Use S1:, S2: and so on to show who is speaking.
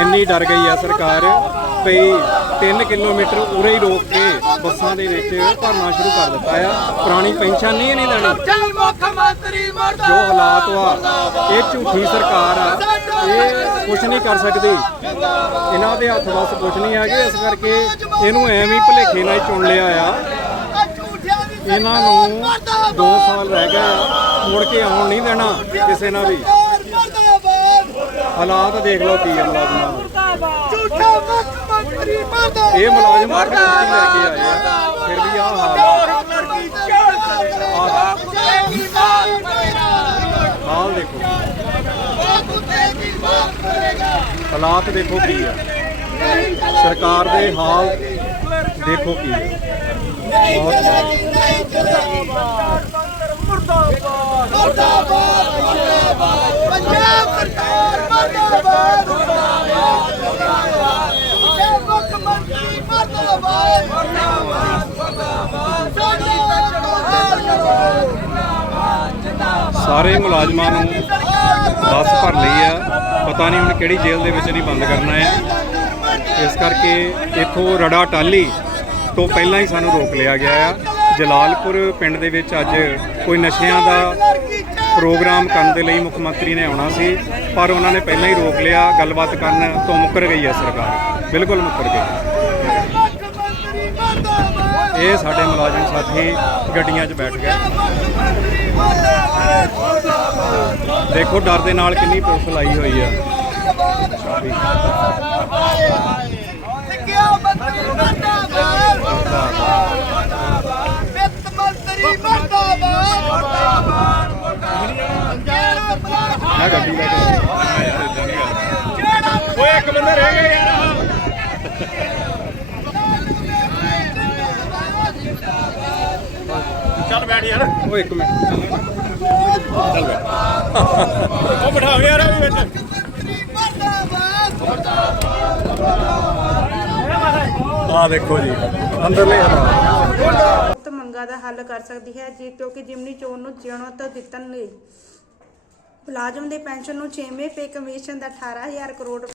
S1: ਇੰਨੀ ਡਰ ਗਈ ਆ ਸਰਕਾਰ ਪਈ 3 ਕਿਲੋਮੀਟਰ ਉਰੇ ਹੀ ਰੋਕ ਕੇ ਬੱਸਾਂ ਦੇ ਵਿੱਚ ਭਰਨਾ ਸ਼ੁਰੂ ਕਰ ਦਿੱਤਾ ਆ। ਪੁਰਾਣੀ ਪੈਨਸ਼ਨ ਨਹੀਂ
S2: ਮੁੱਖ ਮੰਤਰੀ ਮਰਦਾ
S1: ਜੋ ਹਾਲਾਤ ਵਾ ਇਹ ਝੂਠੀ ਸਰਕਾਰ ਆ। ਇਹ ਕੁਝ ਨਹੀਂ ਕਰ ਸਕਦੀ। ਇਹਨਾਂ ਦੇ ਹੱਥ ਵੱਸ ਕੁਝ ਨਹੀਂ ਹੈਗੇ ਇਸ ਕਰਕੇ ਇਹਨੂੰ ਐਵੇਂ ਹੀ ਭੁਲੇਖੇ ਨਾਲ ਚੁਣ ਲਿਆ ਆ। ਇਹਨਾਂ ਨੂੰ 2 ਸਾਲ ਰਹਿ ਗਏ ਆ ਮੁੜ ਕੇ ਆਉਣ ਨਹੀਂ ਦੇਣਾ ਕਿਸੇ ਨਾਲ ਵੀ। ਹਾਲਾਤ ਦੇਖ ਲਓ ਕੀ ਆ ਮੁਲਾਜ਼ਮਾਂ ਦੇ।
S2: ਝੂਠਾ ਮੁੱਖ ਮੰਤਰੀ ਮਰਦਾ
S1: ਇਹ ਮੁਲਾਜ਼ਮ ਛੁੱਟੀ ਲੈ ਕੇ ਆਏ ਆ। ਫਿਰ ਵੀ ਆਹ ਹਾਲ ਆ। ਹਾਲ ਦੇਖੋ। ਹਾਲਾਤ ਦੇਖੋ ਕੀ ਆ। ਸਰਕਾਰ ਦੇ ਹਾਲ ਦੇਖੋ ਕੀ ਆ। ਬਹੁਤ
S2: ਪੰਜਾਬ ਸਰਕਾਰ ਮਰਦਾਬਾਦ ਇਹ ਮੁੱਖ ਮੰਤਰੀ ਮਰਦਾਬਾਦ ਸਾਡੀ ਹਾਲ ਕਰੋ
S1: ਸਾਰੇ ਮੁਲਾਜ਼ਮਾਂ ਨੂੰ ਬੱਸ ਭਰ ਲਈ ਆ। ਪਤਾ ਨਹੀਂ ਹੁਣ ਕਿਹੜੀ ਜੇਲ੍ਹ ਦੇ ਵਿੱਚ ਨਹੀਂ ਬੰਦ ਕਰਨਾ ਹੈ। ਇਸ ਕਰਕੇ ਇੱਥੋਂ ਰੜਾ ਟਾਲੀ ਤੋਂ ਪਹਿਲਾਂ ਹੀ ਸਾਨੂੰ ਰੋਕ ਲਿਆ ਗਿਆ ਆ। ਜਲਾਲਪੁਰ ਪਿੰਡ ਦੇ ਵਿੱਚ ਅੱਜ ਕੋਈ ਨਸ਼ਿਆਂ ਦਾ ਪ੍ਰੋਗਰਾਮ ਕਰਨ ਦੇ ਲਈ ਮੁੱਖ ਮੰਤਰੀ ਨੇ ਆਉਣਾ ਸੀ, ਪਰ ਉਹਨਾਂ ਨੇ ਪਹਿਲਾਂ ਹੀ ਰੋਕ ਲਿਆ, ਗੱਲਬਾਤ ਕਰਨ ਤੋਂ ਮੁੱਕਰ ਗਈ ਹੈ ਸਰਕਾਰ। ਬਿਲਕੁਲ ਮੁੱਕਰ ਗਈ। ਇਹ ਸਾਡੇ ਮੁਲਾਜ਼ਮ ਸਾਥੀ ਗੱਡੀਆਂ 'ਚ ਬੈਠ ਗਏ। ਦੇਖੋ, ਡਰ ਦੇ ਨਾਲ ਕਿੰਨੀ ਪੁਲਿਸ ਲਾਈ ਹੋਈ ਆ
S2: ਸਿੱਖਿਆ ਮੰਤਰੀ ਮਰਦਾਬਾਦ ਵਿੱਤ ਮੰਤਰੀ ਮਰਦਾਬਾਦ
S1: ਮੈਂ ਗੱਡੀ ਲੈ ਕੇ
S2: ਓਏ ਇੱਕ ਬੰਦਾ ਰਹਿ ਗਿਆ ਯਾਰ
S3: ਚੱਲ ਬੈਠ ਯਾਰ।
S1: ਉਹ ਇੱਕ ਮਿੰਟ।
S3: ਉਹ ਬਿਠਾਓ ਯਾਰ ਆ ਵੀ ਵਿੱਚ।
S1: ਆ ਦੇਖੋ ਜੀ। ਅੰਦਰਲੇ ਹਾਲਾਤ
S4: ਮੁਕਤ ਮੰਗਾਂ ਦਾ ਹੱਲ ਕਰ ਸਕਦੀ ਹੈ ਜੀ ਕਿਉਂਕਿ ਜਿਮਨੀ ਚੋਣ ਨੂੰ ਜਿਉਣਾ ਦਿੱਤਨ ਲਈ ਮੁਲਾਜ਼ਮ ਦੇ ਪੈਨਸ਼ਨ ਨੂੰ 6ਵੇਂ ਪੇ ਕਮਿਸ਼ਨ ਦਾ 18000 ਕਰੋੜ